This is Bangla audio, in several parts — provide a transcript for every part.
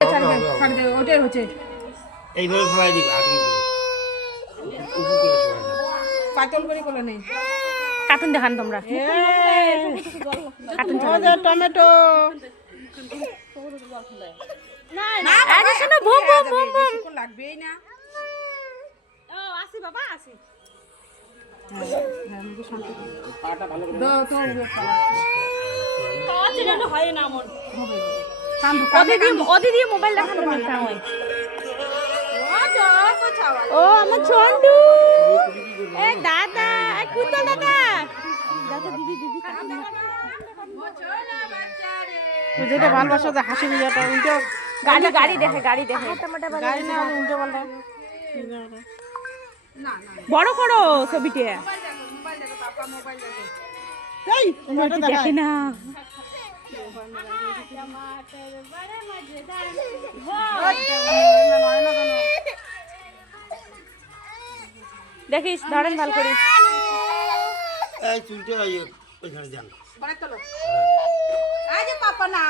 ওটাই হচ্ছে এইভাবে ফেলাই দিবা পাতল করে কোলে নেই। কার্টুন দেখান তোমরা। কার্টুন টমেটো লাগবেই না। বাবা আসি ওদের দিয়ে মোবাইল দেখানো হয়। ও আমার ছন্টু, এ দাদা, কুতল দাদা, দাদা দিদি দিদি যেটা ভালোবাসা যে হাসি মিজাটা উল্টো গাড়ি গাড়ি দেখে গাড়ি দেখে গাড়ি না উল্টো পাল্টা বড় করো ছবিতে। দেখে না দেখিস ধরেন ভাল করি। এই চুলটা ওইখানে যান আজ পাপা না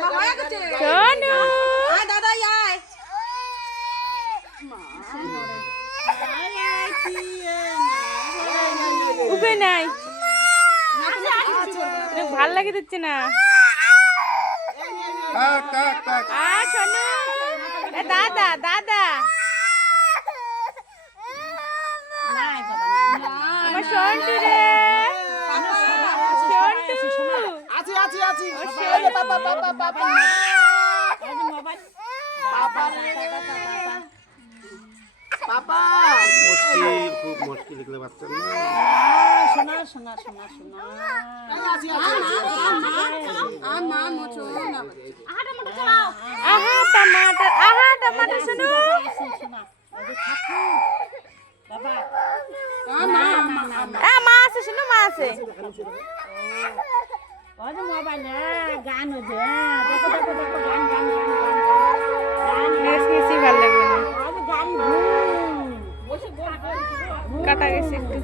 মা হয়ে গেছে শোনো আয় দাদা আয় উপায় নাই, ভাল লাগে দিচ্ছে না। শোনো দাদা দাদা আমার শোন্টু রে, আছি আছি আছি পাপা মুশকিল, খুব মুশকিল এগুলো বাচ্চা না। শোনা শোনা শোনা শোনা আছি আছি মা মোচো না আহা টমাটার শোনো মা আছে, শোনো মা আছে। গান ভাল লাগবে না, কাটা গেছে একটু।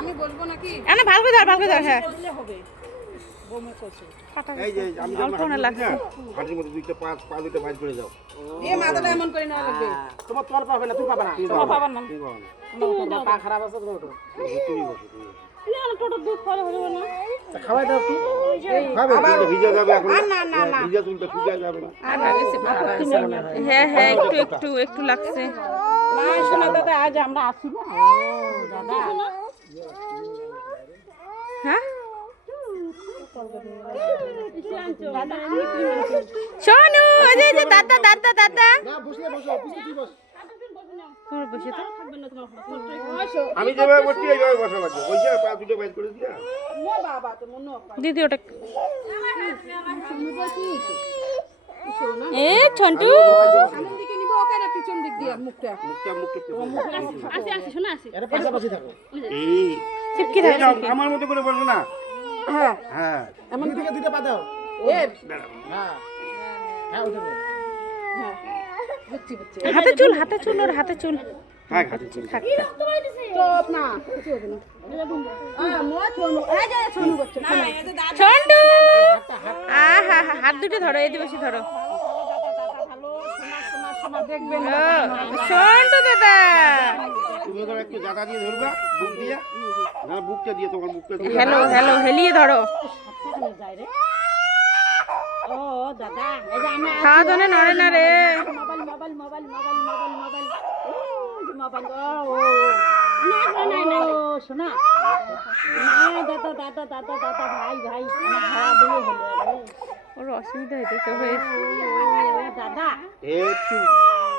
আমি বলবো নাকি এমন ভাল করে ধর, ভাল করে ধর। হ্যাঁ এই যে আমি অল্প না লাগছে। হাঁটির মধ্যে দুইটা পা দুইটা ভাঁজ করে যাও। এ মাথাটা এমন করে না লাগবে তোমার পাবে না, তুমি পাবে না, তোমার পাবা না। তুমি পাবে না। পা খারাপ আছে তোমার তুমি বসো, তুমি বসো। খাওয়াই দাও কি খাবে কিন্তু ভিজে যাবে এখন। না না না ভিজে চুলটা শুকিয়ে যাবে না। হ্যাঁ হ্যাঁ একটু একটু একটু লাগছে। না শোনা দাদা আজ আমরা আসি না দাদা হ্যাঁ শোনো ওই যে দাদা দাদা দাদা না বসলে বসো পিছে তুই বস তোর বসে তো আমি যেভাবে বসছি এইভাবে বসা লাগবে। বসে পা দুটো ভাঁজ করে দিয়া। মো বাবা তো মনো দিদি ওটা শুনি বসি শোনা এ ছন্টু সামনের দিকে নিব ওকে না পিছন দিক দিয়ে মুখটা আসি আসি শোনা আসি এর পাশাপাশি থাকো এই চিপকি এই থাকে নাও, আমার মতো করে বসো না। হ্যাঁ হ্যাঁ এমন দিকে দুটো পা দাও এ হ্যাঁ হ্যাঁ ওটা হ্যাঁ বুঝছি বুঝছি হাতে চুল ওর হাতে চুল থাক হাতে চুল। থাক চুপ না কিছু হবে না মো ছোনু এই যে ছোনু করছে ছন্টু আহা হাত দুটো ধরো, এই দিবসি ধরো। দেখবেন ছন্টু দাদা তুমি ওদের একটু জায়গা দিয়ে ধরবা, বুক দিয়ে। না বুকটা দিয়ে, তোমার বুকটা দিয়ে। হ্যালো হ্যালো হেলিয়ে ধরো। ও দাদা এই যে আমি খাওয়া তো নড়ে না রে। Mobile mobile mobile mobile mobile mobile ও মোবাইল ও না না না শোনা না দাদা দাদা দাদা দাদা ভাই ভাই আমার খাওয়া দিয়ে হলো রে ওর অসুবিধা হইতেছে হয়েছে। দাদা একটু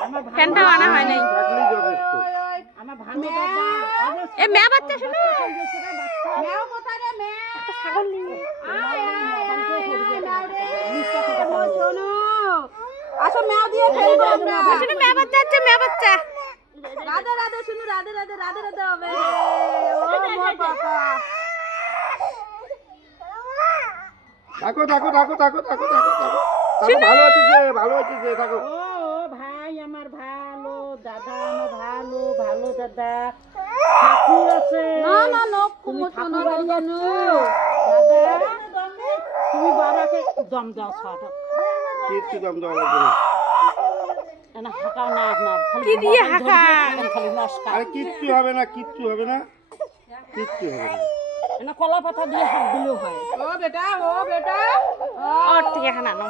আমার ফ্যানটাও আনা হয় নাই। থাকলেই যথেষ্ট। আমার ভালো দাদা এ মেয়া বাচ্চা শোনো, মেও কোথায় রে মে একটা ছাগল নিয়ে শোনো আসো মেও দিয়ে ফেলবো আমরা শোনো মেয়া বাচ্চা আছে, মেয়া বাচ্চা। রাধে রাধে শুনু রাধে রাধে রাধে রাধে হবে ও মোর বাবা থাকো থাকো থাকো থাকো থাকো থাকো থাকো। ভালো আছে যে, ভালো আছে যে, থাকো। ও ভাই আমার ভালো দাদা আমার ভালো ভালো দাদা ঠাকুর আছে না না নখ তুমি কুমোছো না ঠাকুর বাড়ি দাদা আছো দাদা তুমি বাবাকে দম দাও ছটা কিচ্ছু দাম দেওয়া লাগবে না। না হাঁকাও না না খালি কি দিয়ে মোবাইল হাঁকা? ধরবে, খালি নস্কা আরে কিচ্ছু হবে না, কিচ্ছু হবে না, কিচ্ছু হবে না। না কলা পাতা দিয়ে হাত দিলেও হয় ও বেটা ও বেটা ওর থেকে হানা নাও